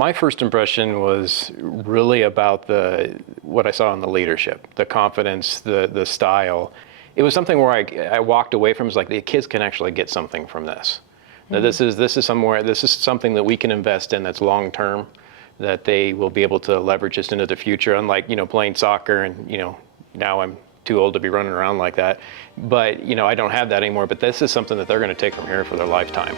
My first impression was really about what I saw in the leadership, the confidence, the style. It was something where I walked away from. It was like the kids can actually get something from this. Now this is something that we can invest in that's long term, that they will be able to leverage this into the future. Unlike playing soccer and now I'm too old to be running around like that. But I don't have that anymore. But this is something that they're going to take from here for their lifetime.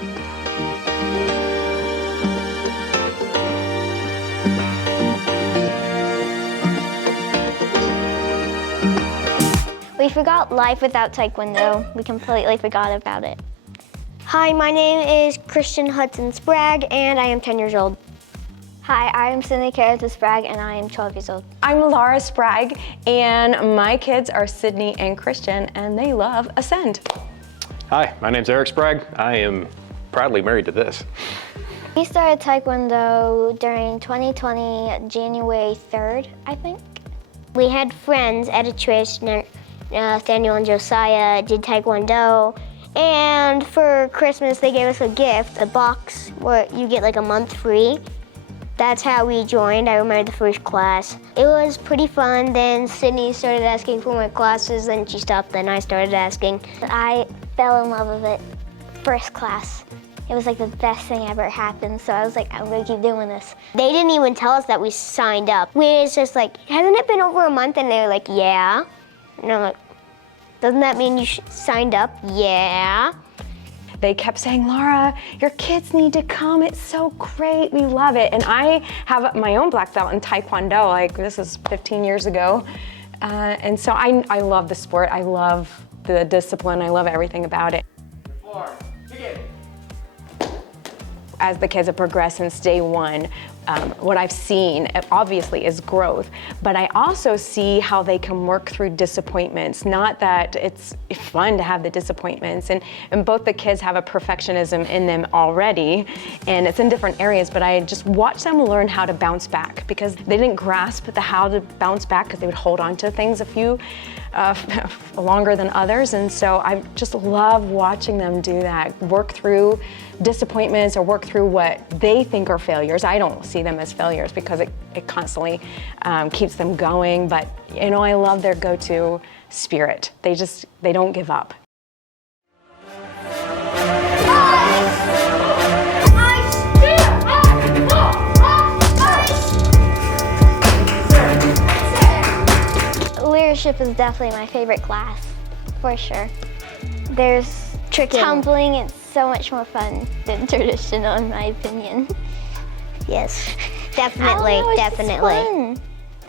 We forgot life without Taekwondo. We completely forgot about it. Hi, my name is Christian Hudson Spragg, and I am 10 years old. Hi, I'm Sydney Carrington Spragg, and I am 12 years old. I'm Laura Spragg, and my kids are Sydney and Christian, and they love Ascend. Hi, my name's Eric Spragg. I am proudly married to this. We started Taekwondo during 2020, January 3rd, I think. We had friends at a church, Nathaniel and Josiah did Taekwondo, and for Christmas they gave us a gift, a box where you get like a month free. That's how we joined. I remember the first class. It was pretty fun. Then Sydney started asking for more classes, then she stopped, then I started asking. I fell in love with it first class. It was like the best thing ever happened, so I was like, I'm gonna keep doing this. They didn't even tell us that we signed up. We was just like, hasn't it been over a month? And they were like, yeah. And I'm like, doesn't that mean you signed up? Yeah. They kept saying, Laura, your kids need to come. It's so great. We love it. And I have my own black belt in Taekwondo. Like, this is 15 years ago. And so I love the sport. I love the discipline. I love everything about it. 4, begin. As the kids have progressed since day one, what I've seen obviously is growth, but I also see how they can work through disappointments. Not that it's fun to have the disappointments, and both the kids have a perfectionism in them already, and it's in different areas, but I just watch them learn how to bounce back, because they didn't grasp the how to bounce back because they would hold on to things a few longer than others, and so I just love watching them do that, work through disappointments or work through what they think are failures. I don't see them as failures because it constantly keeps them going, but I love their go-to spirit. They don't give up. Leadership is definitely my favorite class, for sure. There's Tricking. tumbling, it's so much more fun than traditional in my opinion. Yes, definitely, I don't know, it's just definitely. fun.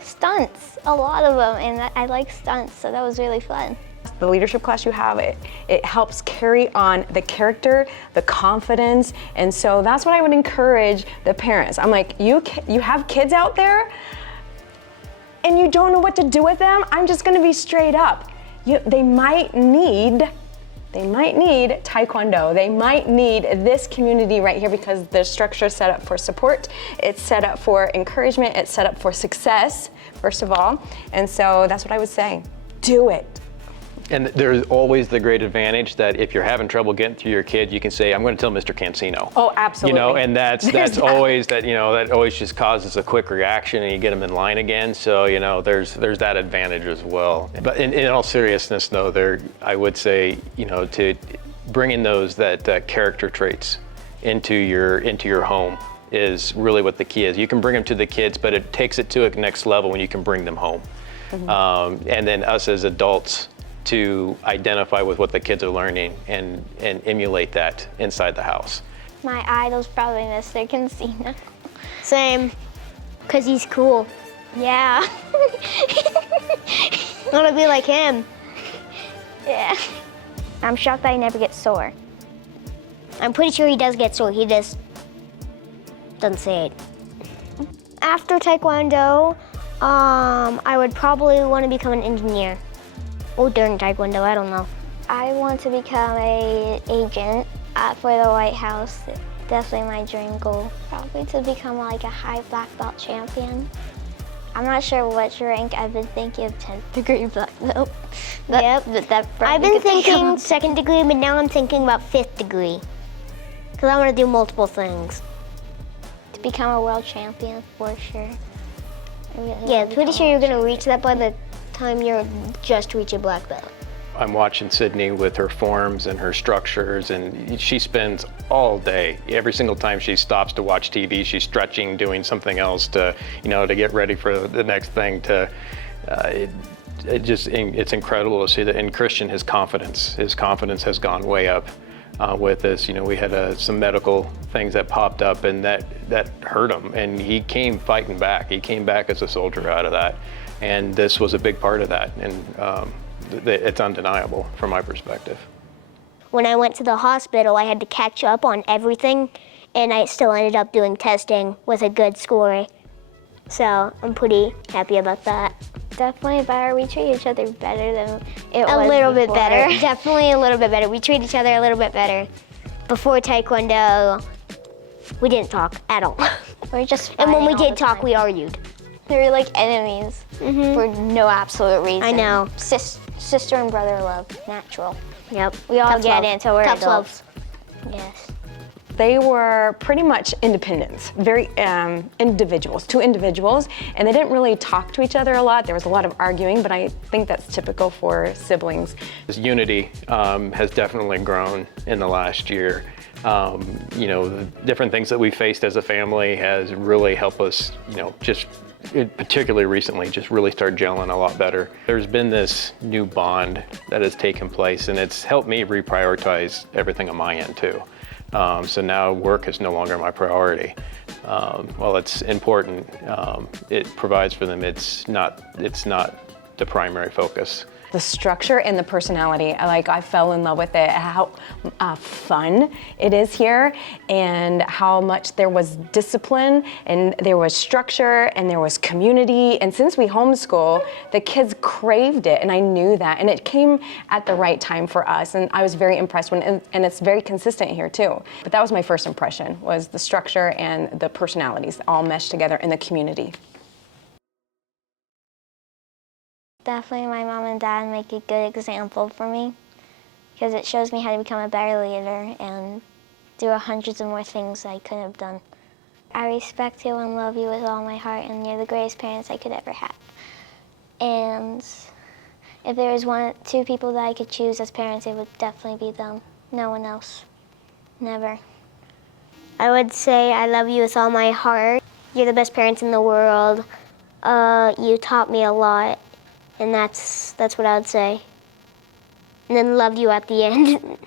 Stunts, a lot of them, and I like stunts, so that was really fun. The leadership class you have, it helps carry on the character, the confidence, and so that's what I would encourage the parents. I'm like, you have kids out there, and you don't know what to do with them. I'm just gonna be straight up. They might need Taekwondo. They might need this community right here because the structure is set up for support. It's set up for encouragement. It's set up for success, first of all. And so that's what I would say. Do it. And there's always the great advantage that if you're having trouble getting through your kid, you can say, I'm going to tell Mr. Cancino. Oh, absolutely. And that's always that always just causes a quick reaction and you get them in line again. So, there's that advantage as well. But in all seriousness, though, I would say, to bring in that character traits into your home is really what the key is. You can bring them to the kids, but it takes it to a next level when you can bring them home. Mm-hmm. And then us as adults to identify with what the kids are learning and emulate that inside the house. My idol's probably Mr. Cancino. Same, because he's cool. Yeah. I want to be like him. Yeah. I'm shocked that I never get sore. I'm pretty sure he does get sore, he just doesn't say it. After Taekwondo, I would probably want to become an engineer. Or during Taekwondo, I don't know. I want to become an agent for the White House. Definitely my dream goal. Probably to become like a high black belt champion. I'm not sure which rank. I've been thinking of 10th degree black belt. Yep. I've been thinking 2nd degree, but now I'm thinking about 5th degree. Because I want to do multiple things. become a world champion for sure. Yeah, pretty sure you're gonna reach that by the time you're just reach a black belt. I'm watching Sydney with her forms and her structures, and she spends all day. Every single time she stops to watch TV, she's stretching, doing something else to, to get ready for the next thing. It's incredible to see that. And Christian, his confidence has gone way up with this. We had some medical things that popped up, and that hurt him, and he came fighting back. He came back as a soldier out of that, and this was a big part of that. And it's undeniable from my perspective. When I went to the hospital, I had to catch up on everything, and I still ended up doing testing with a good score. So I'm pretty happy about that. Definitely better. We treat each other better than it was A little bit before. better, definitely a little bit better. We treat each other a little bit better. Before Taekwondo, we didn't talk at all. We're just And when we fighting all did the talk, time. we argued. We were like enemies for no absolute reason. I know. Sister and brother love, natural. Yep. We all Tough get love. it until we're Tough adults. love. Yes. They were pretty much independents, very two individuals, and they didn't really talk to each other a lot. There was a lot of arguing, but I think that's typical for siblings. This unity has definitely grown in the last year. The different things that we faced as a family has really helped us, particularly recently, just really start gelling a lot better. There's been this new bond that has taken place, and it's helped me reprioritize everything on my end too. So now work is no longer my priority. While it's important, it provides for them. It's not the primary focus. The structure and the personality, I fell in love with it, how fun it is here, and how much there was discipline, and there was structure, and there was community. And since we homeschool, the kids craved it, and I knew that. And it came at the right time for us, and I was very impressed and it's very consistent here too. But that was my first impression, was the structure and the personalities all meshed together in the community. Definitely my mom and dad make a good example for me because it shows me how to become a better leader and do hundreds of more things I couldn't have done. I respect you and love you with all my heart, and you're the greatest parents I could ever have. And if there was two people that I could choose as parents, it would definitely be them. No one else. Never. I would say I love you with all my heart. You're the best parents in the world. You taught me a lot. And that's what I would say. And then love you at the end.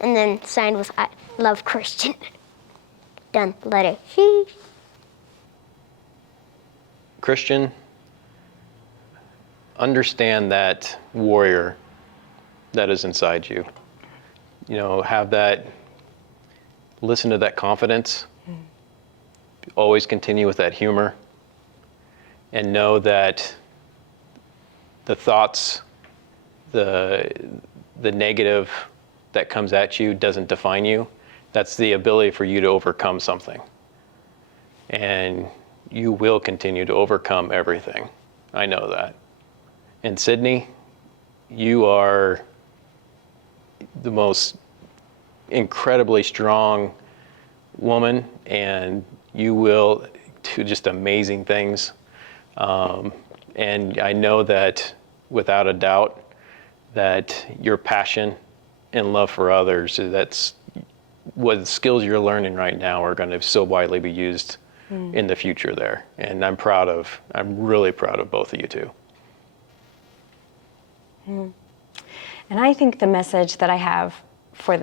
And then signed with I love Christian. Done. Letter. Christian, understand that warrior that is inside you. Have that, listen to that confidence. Always continue with that humor. And know that the thoughts, the negative that comes at you doesn't define you. That's the ability for you to overcome something. And you will continue to overcome everything. I know that. And Sydney, you are the most incredibly strong woman, and you will do just amazing things. And I know that without a doubt that your passion and love for others, that's what the skills you're learning right now are going to so widely be used in the future there. And I'm really proud of both of you two. And I think the message that I have for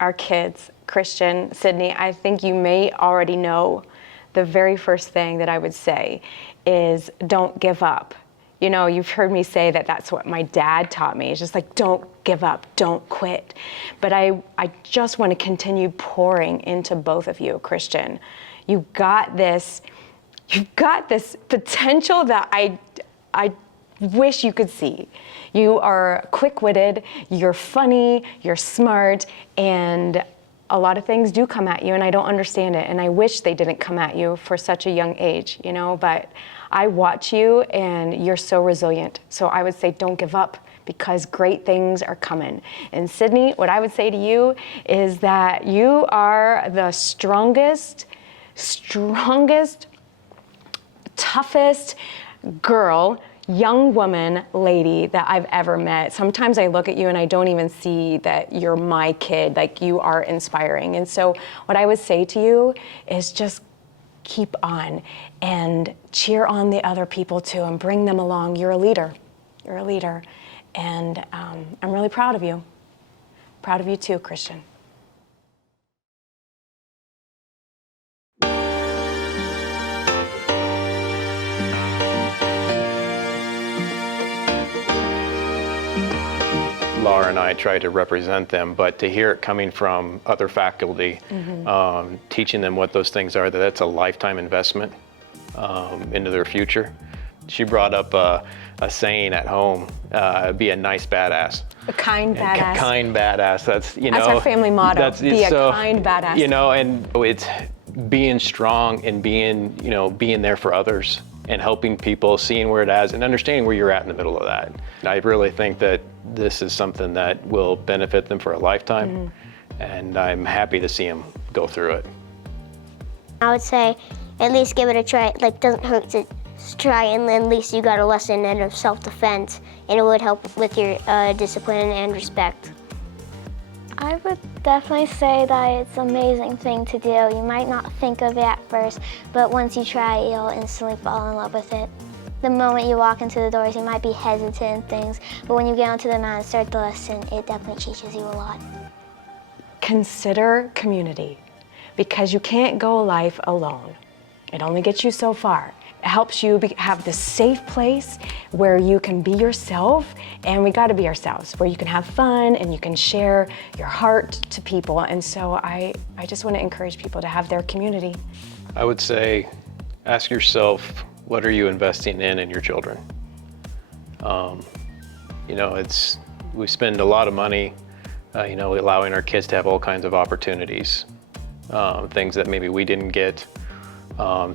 our kids, Christian, Sydney, I think you may already know the very first thing that I would say is don't give up. You've heard me say that that's what my dad taught me. It's just don't give up, don't quit. But I just want to continue pouring into both of you, Christian. You've got this potential that I wish you could see. You are quick-witted, you're funny, you're smart, and a lot of things do come at you, and I don't understand it, and I wish they didn't come at you for such a young age, but I watch you, and you're so resilient. So I would say don't give up, because great things are coming. And Sydney, what I would say to you is that you are the strongest strongest, toughest girl, young woman, lady that I've ever met. Sometimes I look at you and I don't even see that you're my kid, like you are inspiring. And so what I would say to you is just keep on and cheer on the other people too and bring them along. You're a leader. You're a leader. And I'm really proud of you. Proud of you too, Christian. Laura and I try to represent them, but to hear it coming from other faculty, teaching them what those things are, that's a lifetime investment into their future. She brought up a saying at home, be a nice badass. A kind badass. Kind badass, that's, you know. That's our family motto, be a kind badass. You know, and it's being strong and being, you know, being there for others and helping people, seeing where it is and understanding where you're at in the middle of that. I really think that this is something that will benefit them for a lifetime, and I'm happy to see them go through it. I would say at least give it a try. Like, doesn't hurt to try, and then at least you got a lesson in of self-defense, and it would help with your discipline and respect. I would definitely say that it's an amazing thing to do. You might not think of it at first, but once you try it, you'll instantly fall in love with it. The moment you walk into the doors, you might be hesitant and things, but when you get onto the mat and start the lesson, it definitely teaches you a lot. Consider community, because you can't go life alone. It only gets you so far. It helps you have this safe place where you can be yourself, and we gotta be ourselves, where you can have fun and you can share your heart to people. And so I just wanna encourage people to have their community. I would say, ask yourself, what are you investing in your children? You know, we spend a lot of money, you know, allowing our kids to have all kinds of opportunities, things that maybe we didn't get,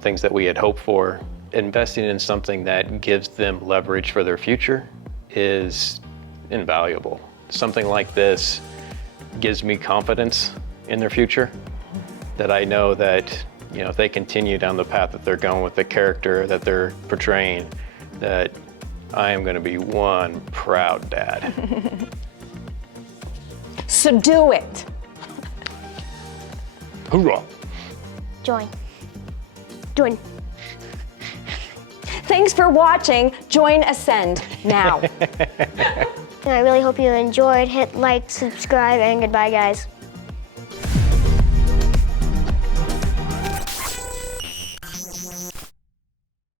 things that we had hoped for. Investing in something that gives them leverage for their future is invaluable. Something like this gives me confidence in their future, that I know that, you know, if they continue down the path that they're going with the character that they're portraying, that I am gonna be one proud dad. So do it. Hoorah. Join. Join. Thanks for watching. Join Ascend now. And I really hope you enjoyed. Hit like, subscribe, and goodbye, guys.